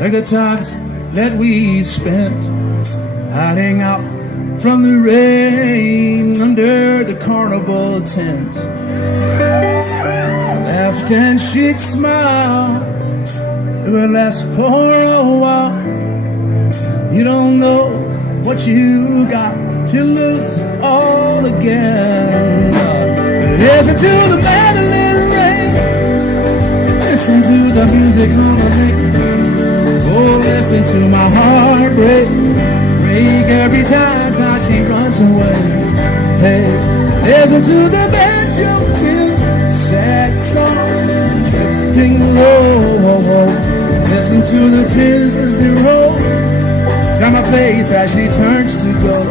like the times that we spent hiding out from the rain under the carnival tent. Laughed and she'd smile, it would last for a while. You don't know what you got to lose all again. Listen to the mandolin ring, listen to the music on the lake. Oh, listen to my heart break every time she runs away. Hey, listen to the banjo feel sad song drifting low. Listen to the tears as they roll down my face as she turns to go.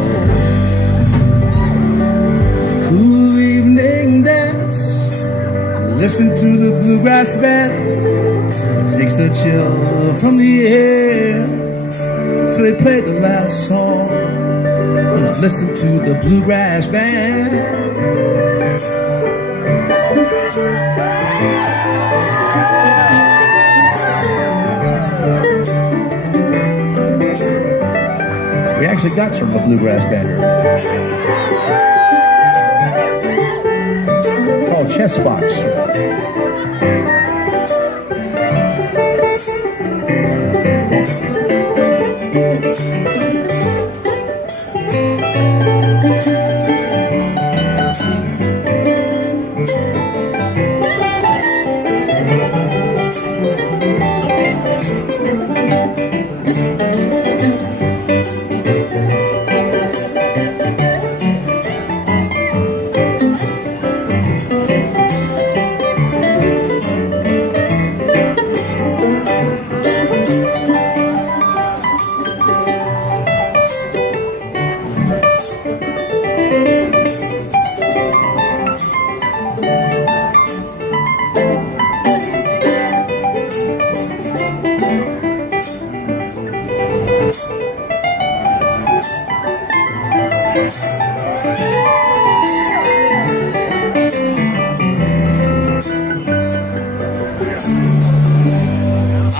Cool evening dance, listen to the bluegrass band. It takes the chill from the air till they play the last song. Listen to the bluegrass band. We actually got some of the bluegrass band here. Called Chess Box.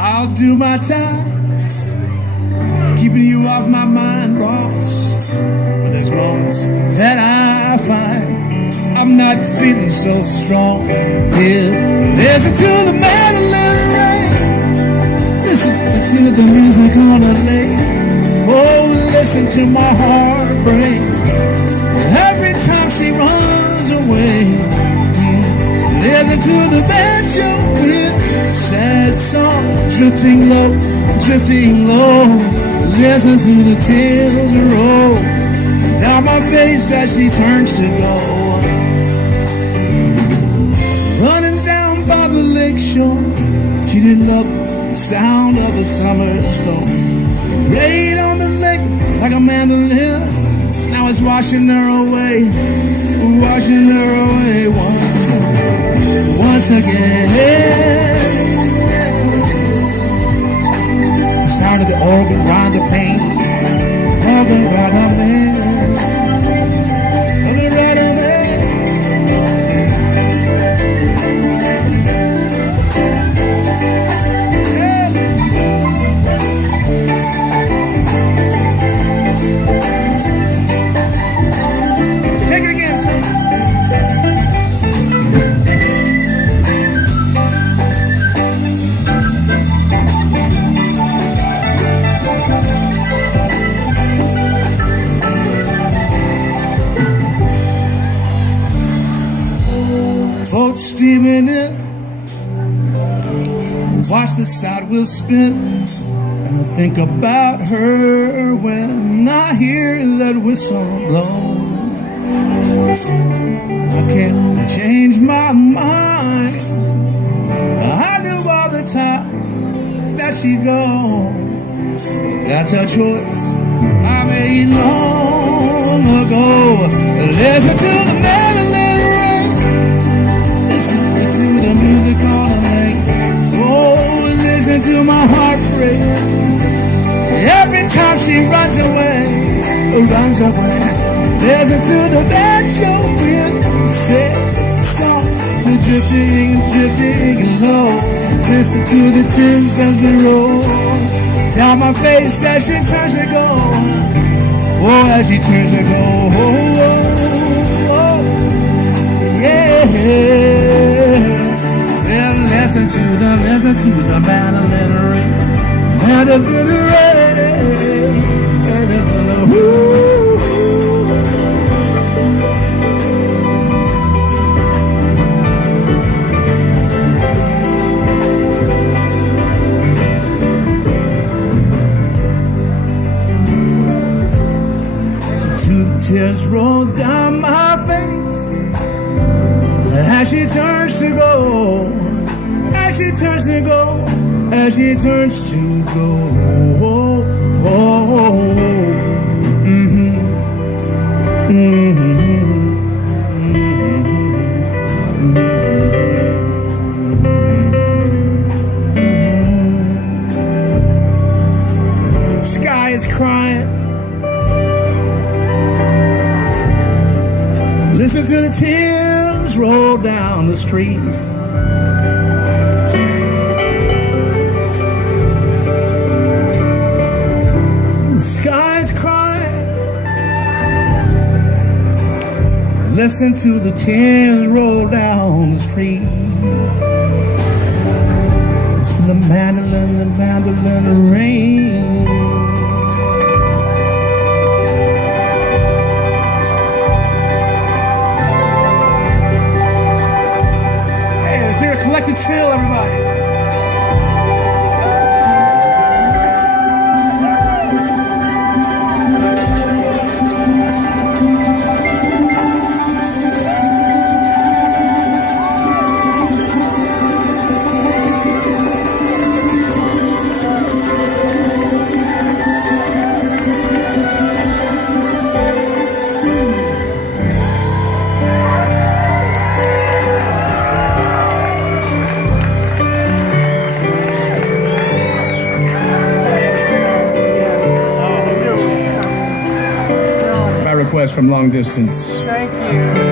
I'll do my time, keeping you off my mind, boss. But there's moments that I find I'm not feeling so strong. Listen to the mandolin ring, listen to the music on the lake. Oh, listen to my heart break every time she runs away. Listen to the banjo with sad song drifting low, drifting low. Listen to the tears roll down my face as she turns to go. Running down by the lake shore, she didn't love the sound of a summer storm. Rain on the lake like a mandolin, now it's washing her away once again. The sound of the organ round the pain, organ round the pain. Boat steaming in, watch the side wheel spin, and I think about her when I hear that whistle blow. I can't change my mind, I knew all the time that she'd go. That's a choice I made long ago. Listen to the mandolin ring, listen to the music on the lake. Oh, listen to my heart break every time she runs away. Listen to the banjo wind, sad song, the drifting low. Listen to the tunes as they roll down my face as she turns to go. Oh, as she turns to go. Oh, oh, oh, yeah. Then listen to the mandolin ring. Mandolin ring. Mandolin ring. Tears roll down my face as she turns to go, as she turns to go, as she turns to go. Oh, oh, oh, mm-hmm. Mm-hmm. Mm-hmm. Sky is crying. Listen to the tears roll down the street. The sky's crying. Listen to the tears roll down the street. To the mandolin rain. Collective chill, everybody. Request from long distance. Thank you.